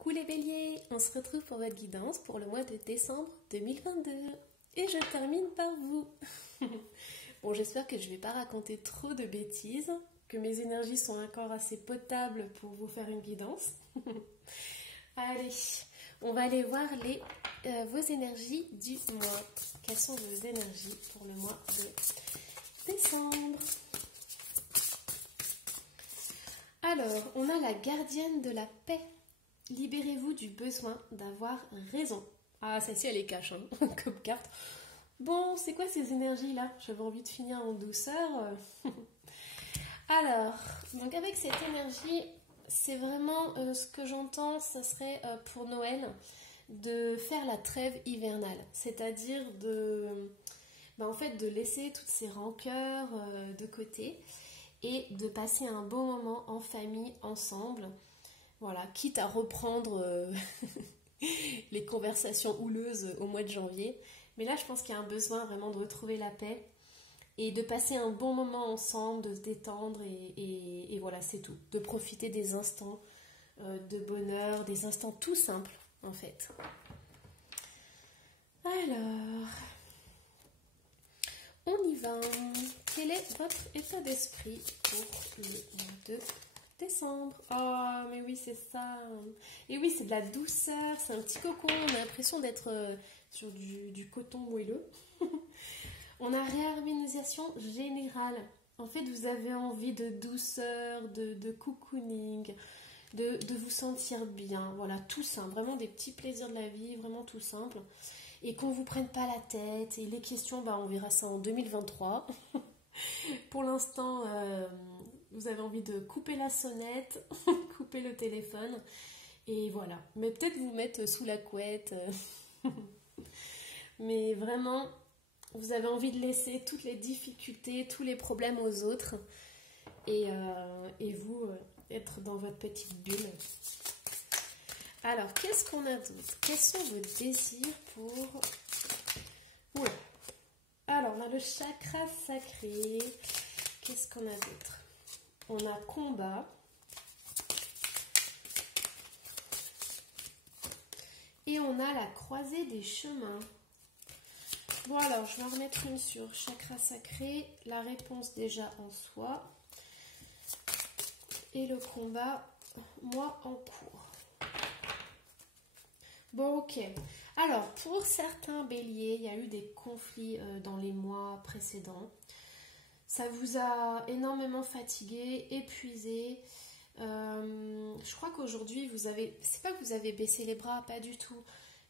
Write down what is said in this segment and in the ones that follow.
Coucou les béliers, on se retrouve pour votre guidance pour le mois de décembre 2022. Et je termine par vous. Bon, j'espère que je ne vais pas raconter trop de bêtises, que mes énergies sont encore assez potables pour vous faire une guidance. Allez, on va aller voir vos énergies du mois. Quelles sont vos énergies pour le mois de décembre? Alors, on a la gardienne de la paix. Libérez-vous du besoin d'avoir raison. Ah, celle-ci, elle est cash, hein, comme carte. Bon, c'est quoi ces énergies-là? J'avais envie de finir en douceur. Alors, donc avec cette énergie, c'est vraiment ce que j'entends, ça serait pour Noël, de faire la trêve hivernale. C'est-à-dire en fait, de laisser toutes ces rancœurs de côté et de passer un beau moment en famille, ensemble. Voilà, quitte à reprendre les conversations houleuses au mois de janvier. Mais là, je pense qu'il y a un besoin vraiment de retrouver la paix et de passer un bon moment ensemble, de se détendre et voilà, c'est tout. De profiter des instants de bonheur, des instants tout simples, en fait. Alors, on y va. Quel est votre état d'esprit pour le mois de décembre? Oh, mais oui, c'est ça. Et oui, c'est de la douceur, c'est un petit cocon. On a l'impression d'être sur du coton moelleux. On a réharmonisation générale. En fait, vous avez envie de douceur, de cocooning, de vous sentir bien. Voilà, tout simple. Vraiment des petits plaisirs de la vie, vraiment tout simple. Et qu'on ne vous prenne pas la tête. Et les questions, on verra ça en 2023. Pour l'instant, vous avez envie de couper la sonnette, couper le téléphone. Et voilà. Mais peut-être vous mettre sous la couette. Mais vraiment, vous avez envie de laisser toutes les difficultés, tous les problèmes aux autres. Et vous, être dans votre petite bulle. Alors, qu'est-ce qu'on a d'autre? Quels sont vos désirs pour... Oula. Alors, on a le chakra sacré. Qu'est-ce qu'on a d'autre? On a combat. Et on a la croisée des chemins. Bon, alors, je vais en remettre une sur chakra sacré. La réponse déjà en soi. Et le combat, moi en cours. Bon, ok. Alors, pour certains béliers, il y a eu des conflits dans les mois précédents. Ça vous a énormément fatigué, épuisé. Je crois qu'aujourd'hui, c'est pas que vous avez baissé les bras, pas du tout.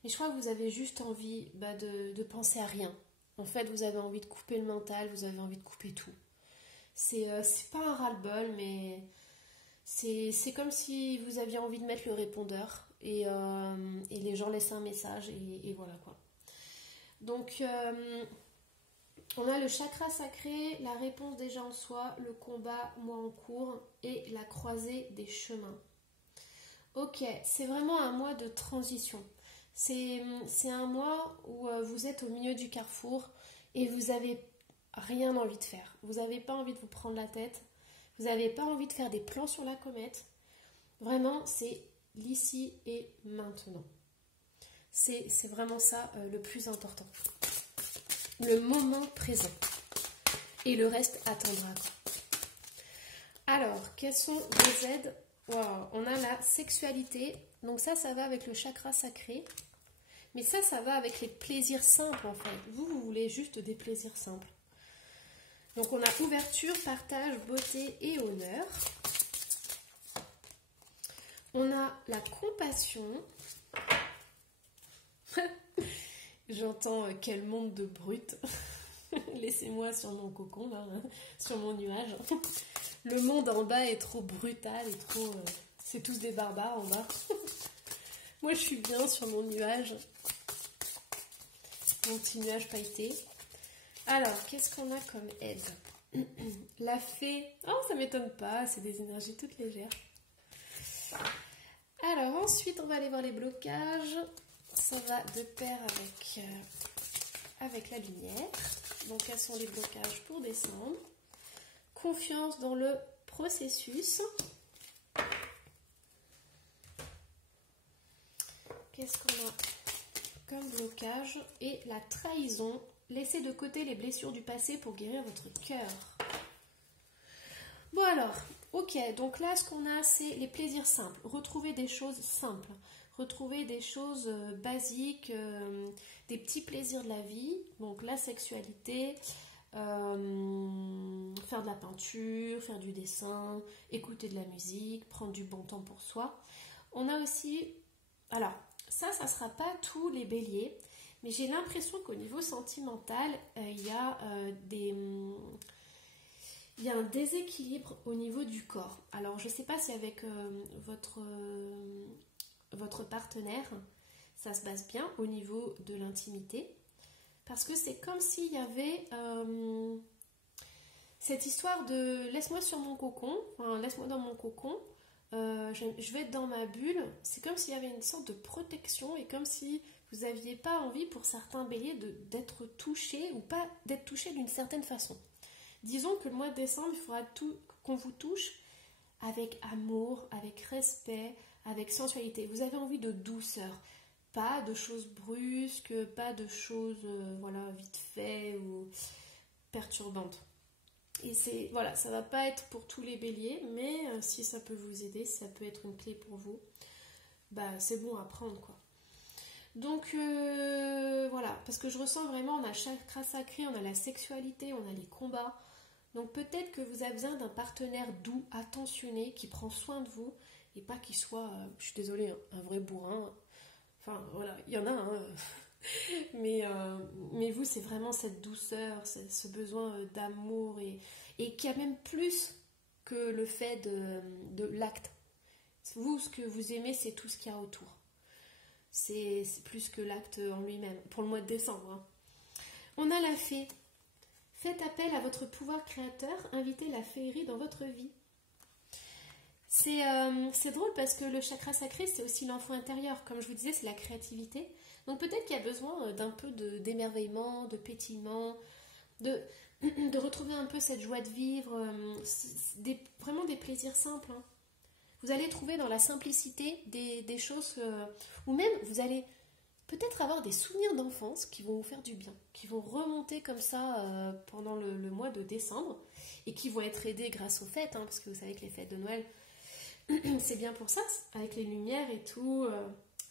Mais je crois que vous avez juste envie de penser à rien. En fait, vous avez envie de couper le mental, vous avez envie de couper tout. C'est pas un ras-le-bol, mais c'est comme si vous aviez envie de mettre le répondeur. Et les gens laissent un message et voilà quoi. Donc on a le chakra sacré, la réponse déjà en soi, le combat, moi en cours et la croisée des chemins. Ok, c'est vraiment un mois de transition. C'est un mois où vous êtes au milieu du carrefour et vous n'avez rien envie de faire. Vous n'avez pas envie de vous prendre la tête. Vous n'avez pas envie de faire des plans sur la comète. Vraiment, c'est l'ici et maintenant. C'est vraiment ça le plus important. Le moment présent. Et le reste attendra. Alors, quelles sont vos aides? Wow, on a la sexualité. Donc ça va avec le chakra sacré. Mais ça va avec les plaisirs simples en fait. Vous voulez juste des plaisirs simples. Donc on a ouverture, partage, beauté et honneur. On a la compassion. J'entends quel monde de brutes. Laissez-moi sur mon cocon, là, sur mon nuage. Le monde en bas est trop brutal et trop... c'est tous des barbares en bas. Moi, je suis bien sur mon nuage. Mon petit nuage pailleté. Alors, qu'est-ce qu'on a comme aide? La fée. Oh, ça m'étonne pas, c'est des énergies toutes légères. Alors, ensuite, on va aller voir les blocages. Ça va de pair avec la lumière. Donc, quels sont les blocages pour décembre? Confiance dans le processus. qu'est-ce qu'on a comme blocage? Et la trahison. Laissez de côté les blessures du passé pour guérir votre cœur. Bon alors, ok, donc là ce qu'on a c'est les plaisirs simples. Retrouver des choses simples. Retrouver des choses basiques, des petits plaisirs de la vie. Donc la sexualité, faire de la peinture, faire du dessin, écouter de la musique, prendre du bon temps pour soi. On a aussi, alors ça sera pas tous les béliers, mais j'ai l'impression qu'au niveau sentimental, il y a un déséquilibre au niveau du corps. Alors je sais pas si avec votre partenaire, ça se passe bien au niveau de l'intimité, parce que c'est comme s'il y avait cette histoire de laisse-moi sur mon cocon, enfin, laisse-moi dans mon cocon, je vais être dans ma bulle. C'est comme s'il y avait une sorte de protection et comme si vous n'aviez pas envie pour certains béliers d'être touché ou pas d'être touché d'une certaine façon. Disons que le mois de décembre, il faudra qu'on vous touche avec amour, avec respect, avec sensualité. Vous avez envie de douceur, pas de choses brusques, pas de choses vite fait ou perturbantes. Et voilà, ça va pas être pour tous les béliers, mais si ça peut vous aider, si ça peut être une clé pour vous, c'est bon à prendre quoi. Donc voilà, parce que je ressens vraiment, on a le chakra sacré, on a la sexualité, on a les combats. Donc peut-être que vous avez besoin d'un partenaire doux, attentionné, qui prend soin de vous, et pas qu'il soit, je suis désolée, un vrai bourrin. Enfin voilà, il y en a un. Mais vous, c'est vraiment cette douceur, ce besoin d'amour et qui a même plus que le fait de l'acte. Vous, ce que vous aimez, c'est tout ce qu'il y a autour. C'est plus que l'acte en lui-même, pour le mois de décembre. Hein. On a la fée. Faites appel à votre pouvoir créateur, invitez la féerie dans votre vie. C'est drôle parce que le chakra sacré, c'est aussi l'enfant intérieur. Comme je vous disais, c'est la créativité. Donc peut-être qu'il y a besoin d'un peu d'émerveillement, de pétillement, de retrouver un peu cette joie de vivre, vraiment des plaisirs simples. Hein. Vous allez trouver dans la simplicité des choses, ou même vous allez peut-être avoir des souvenirs d'enfance qui vont vous faire du bien, qui vont remonter comme ça pendant le mois de décembre et qui vont être aidés grâce aux fêtes, hein, parce que vous savez que les fêtes de Noël, c'est bien pour ça, avec les lumières et tout,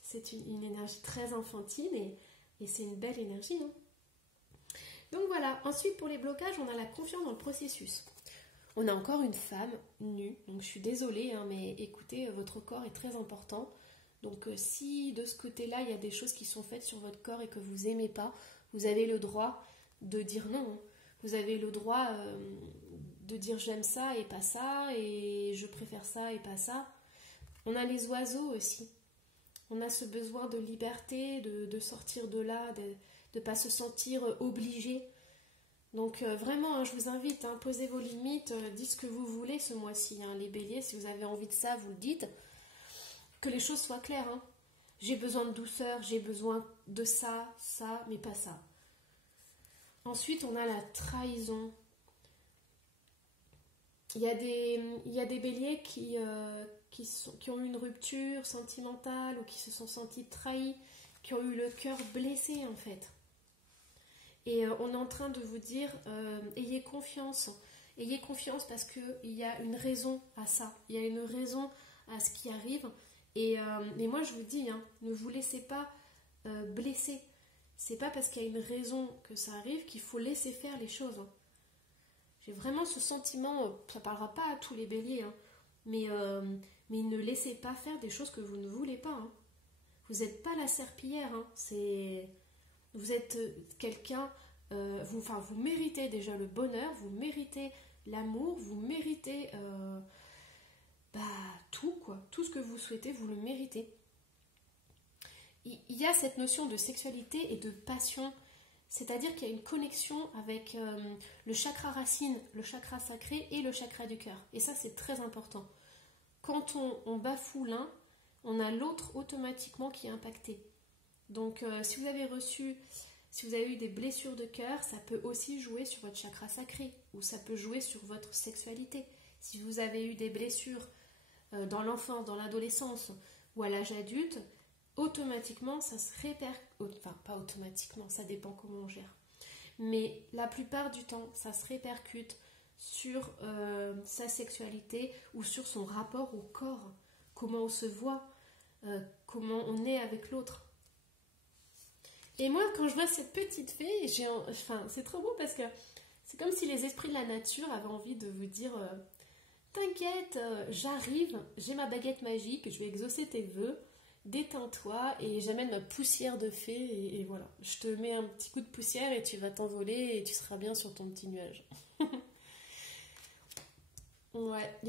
c'est une énergie très enfantine et c'est une belle énergie. Hein. Donc voilà, ensuite pour les blocages, on a la confiance dans le processus. On a encore une femme nue, donc je suis désolée, hein, mais écoutez, votre corps est très important. Donc si de ce côté-là, il y a des choses qui sont faites sur votre corps et que vous n'aimez pas, vous avez le droit de dire non. Hein. Vous avez le droit de dire j'aime ça et pas ça, et je préfère ça et pas ça. On a les oiseaux aussi. On a ce besoin de liberté, de sortir de là, de ne pas se sentir obligé. Donc vraiment, hein, je vous invite, hein, posez vos limites, dites ce que vous voulez ce mois-ci. Hein, les béliers, si vous avez envie de ça, vous le dites. Que les choses soient claires. Hein. J'ai besoin de douceur, j'ai besoin de ça, mais pas ça. Ensuite, on a la trahison. Il y a des béliers qui ont eu une rupture sentimentale ou qui se sont sentis trahis, qui ont eu le cœur blessé en fait. Et on est en train de vous dire, ayez confiance. Ayez confiance parce qu'il y a une raison à ça. Il y a une raison à ce qui arrive. Et moi je vous dis, hein, ne vous laissez pas blesser. C'est pas parce qu'il y a une raison que ça arrive qu'il faut laisser faire les choses. Hein. J'ai vraiment ce sentiment, ça parlera pas à tous les béliers, hein, mais ne laissez pas faire des choses que vous ne voulez pas. Hein. Vous n'êtes pas la serpillière, hein, vous êtes quelqu'un, vous méritez déjà le bonheur, vous méritez l'amour, vous méritez tout quoi, tout ce que vous souhaitez, vous le méritez. Il y a cette notion de sexualité et de passion, c'est-à-dire qu'il y a une connexion avec le chakra racine, le chakra sacré et le chakra du cœur. Et ça, c'est très important. Quand on bafoue l'un, on a l'autre automatiquement qui est impacté. Donc, si vous avez eu des blessures de cœur, ça peut aussi jouer sur votre chakra sacré ou ça peut jouer sur votre sexualité. Si vous avez eu des blessures dans l'enfance, dans l'adolescence ou à l'âge adulte, automatiquement, ça se répercute, enfin pas automatiquement, ça dépend comment on gère, mais la plupart du temps, ça se répercute sur sa sexualité ou sur son rapport au corps, comment on se voit, comment on est avec l'autre. Et moi, quand je vois cette petite fée, enfin, c'est trop beau parce que c'est comme si les esprits de la nature avaient envie de vous dire t'inquiète, j'arrive, j'ai ma baguette magique, je vais exaucer tes vœux, détends-toi et j'amène ma poussière de fée et voilà. Je te mets un petit coup de poussière et tu vas t'envoler et tu seras bien sur ton petit nuage. Ouais,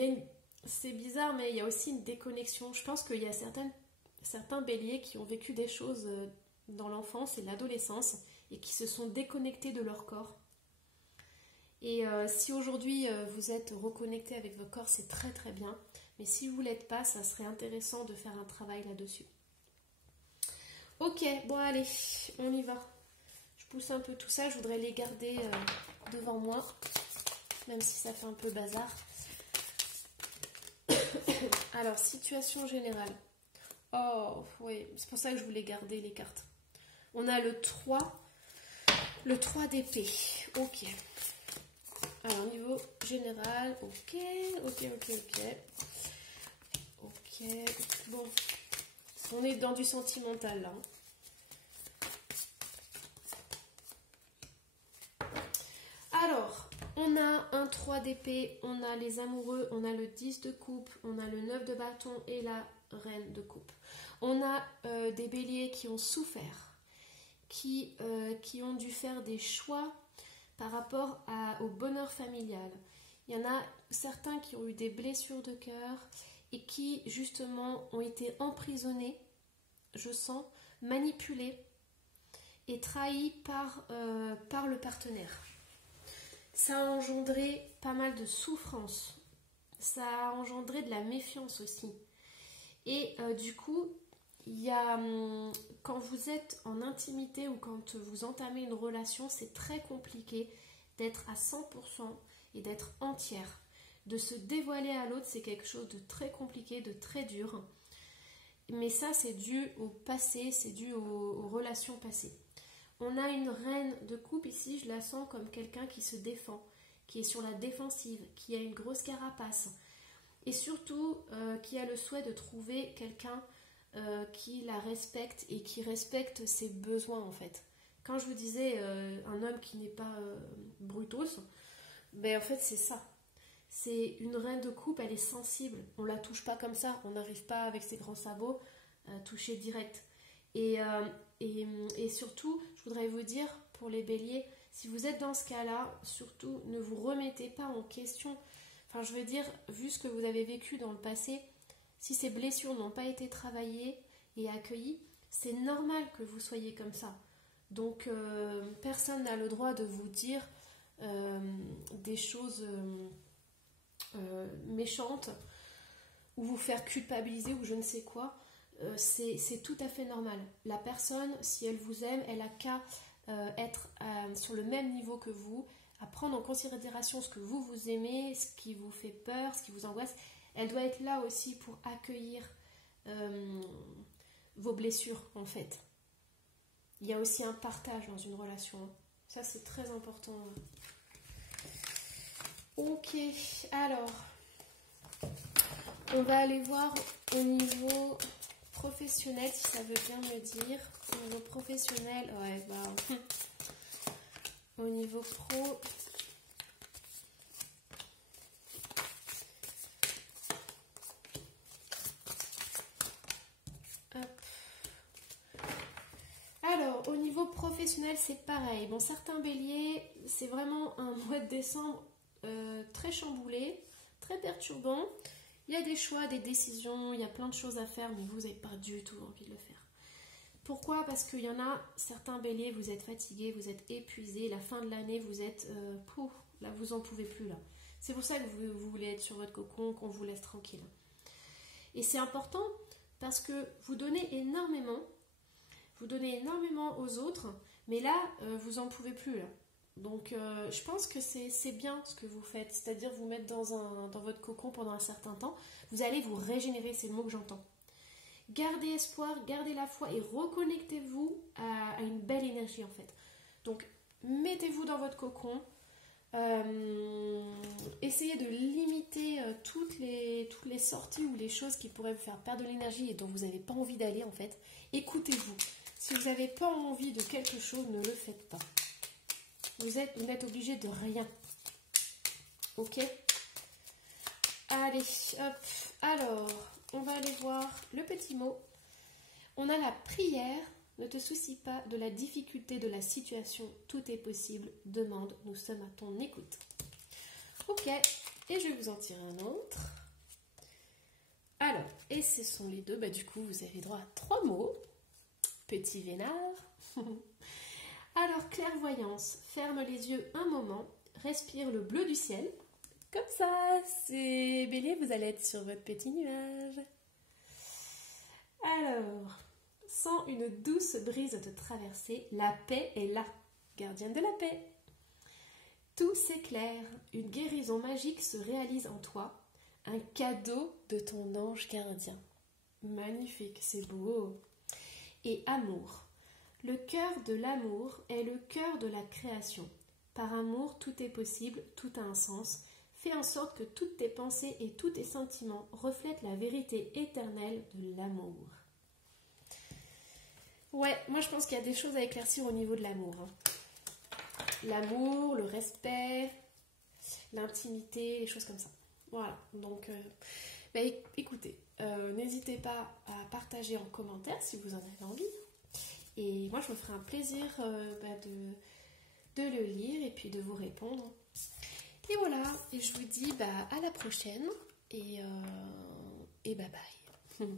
c'est bizarre, mais il y a aussi une déconnexion. Je pense qu'il y a certains béliers qui ont vécu des choses dans l'enfance et l'adolescence et qui se sont déconnectés de leur corps. Et si aujourd'hui vous êtes reconnecté avec votre corps, c'est très très bien. Mais si vous ne l'êtes pas, ça serait intéressant de faire un travail là-dessus. Ok, bon allez, on y va. Je pousse un peu tout ça, je voudrais les garder devant moi, même si ça fait un peu bazar. Alors, situation générale. Oh, oui, c'est pour ça que je voulais garder les cartes. On a le 3 d'épée. Ok. Alors, niveau général, ok. Bon, on est dans du sentimental, là. Alors, on a un 3 d'épée, on a les amoureux, on a le 10 de coupe, on a le 9 de bâton et la reine de coupe. On a des béliers qui ont souffert, qui ont dû faire des choix par rapport au bonheur familial. Il y en a certains qui ont eu des blessures de cœur et qui justement ont été emprisonnés, je sens, manipulés et trahis par le partenaire. Ça a engendré pas mal de souffrance, ça a engendré de la méfiance aussi. Et du coup, quand vous êtes en intimité ou quand vous entamez une relation, c'est très compliqué d'être à 100% et d'être entière. De se dévoiler à l'autre, c'est quelque chose de très compliqué, de très dur. Mais ça, c'est dû au passé, c'est dû aux relations passées. On a une reine de coupe ici, je la sens comme quelqu'un qui se défend, qui est sur la défensive, qui a une grosse carapace et surtout qui a le souhait de trouver quelqu'un qui la respecte et qui respecte ses besoins en fait. Quand je vous disais un homme qui n'est pas brutos, ben en fait c'est ça. C'est une reine de coupe, elle est sensible, on la touche pas comme ça, on n'arrive pas avec ses grands sabots à toucher direct. Et surtout, je voudrais vous dire, pour les béliers, si vous êtes dans ce cas-là, surtout, ne vous remettez pas en question. Enfin, je veux dire, vu ce que vous avez vécu dans le passé, si ces blessures n'ont pas été travaillées et accueillies, c'est normal que vous soyez comme ça. Donc, personne n'a le droit de vous dire des choses méchantes ou vous faire culpabiliser ou je ne sais quoi. C'est tout à fait normal. La personne, si elle vous aime, elle a qu'à être sur le même niveau que vous, à prendre en considération ce que vous aimez, ce qui vous fait peur, ce qui vous angoisse. Elle doit être là aussi pour accueillir vos blessures, en fait. Il y a aussi un partage dans une relation. Ça, c'est très important. Ok, alors, on va aller voir au niveau professionnel, si ça veut bien me dire. Au niveau professionnel, ouais, bah... Au niveau pro... Hop. Alors, au niveau professionnel, c'est pareil. Bon, certains béliers, c'est vraiment un mois de décembre très chamboulé, très perturbant. Il y a des choix, des décisions, il y a plein de choses à faire, mais vous n'avez pas du tout envie de le faire. Pourquoi? Parce qu'il y en a certains béliers, vous êtes fatigués, vous êtes épuisés, la fin de l'année, vous êtes... là, vous n'en pouvez plus, là. C'est pour ça que vous voulez être sur votre cocon, qu'on vous laisse tranquille. Et c'est important parce que vous donnez énormément aux autres, mais là, vous n'en pouvez plus, là. Donc, je pense que c'est bien ce que vous faites, c'est-à-dire vous mettre dans votre cocon pendant un certain temps. Vous allez vous régénérer, c'est le mot que j'entends. Gardez espoir, gardez la foi et reconnectez-vous à une belle énergie en fait. Donc mettez-vous dans votre cocon. Essayez de limiter toutes les sorties ou les choses qui pourraient vous faire perdre de l'énergie et dont vous n'avez pas envie d'aller en fait. Écoutez-vous. Si vous n'avez pas envie de quelque chose, ne le faites pas. Vous n'êtes obligé de rien. Ok? Allez, hop. Alors, on va aller voir le petit mot. On a la prière. Ne te soucie pas de la difficulté de la situation. Tout est possible. Demande. Nous sommes à ton écoute. Ok. Et je vais vous en tirer un autre. Alors, et ce sont les deux. Bah, du coup, vous avez droit à 3 mots. Petit vénard. Alors, clairvoyance. Ferme les yeux un moment. Respire le bleu du ciel. Comme ça, c'est Bélier, vous allez être sur votre petit nuage. Alors, sens une douce brise te traverser. La paix est là, gardienne de la paix. Tout s'éclaire. Une guérison magique se réalise en toi. Un cadeau de ton ange gardien. Magnifique, c'est beau. Et amour. Le cœur de l'amour est le cœur de la création. Par amour, tout est possible, tout a un sens. Fais en sorte que toutes tes pensées et tous tes sentiments reflètent la vérité éternelle de l'amour. Ouais, moi je pense qu'il y a des choses à éclaircir au niveau de l'amour. L'amour, le respect, l'intimité, les choses comme ça. Voilà, donc écoutez, n'hésitez pas à partager en commentaire si vous en avez envie. Et moi je me ferai un plaisir de le lire et puis de vous répondre. Et voilà, et je vous dis à la prochaine et bye bye.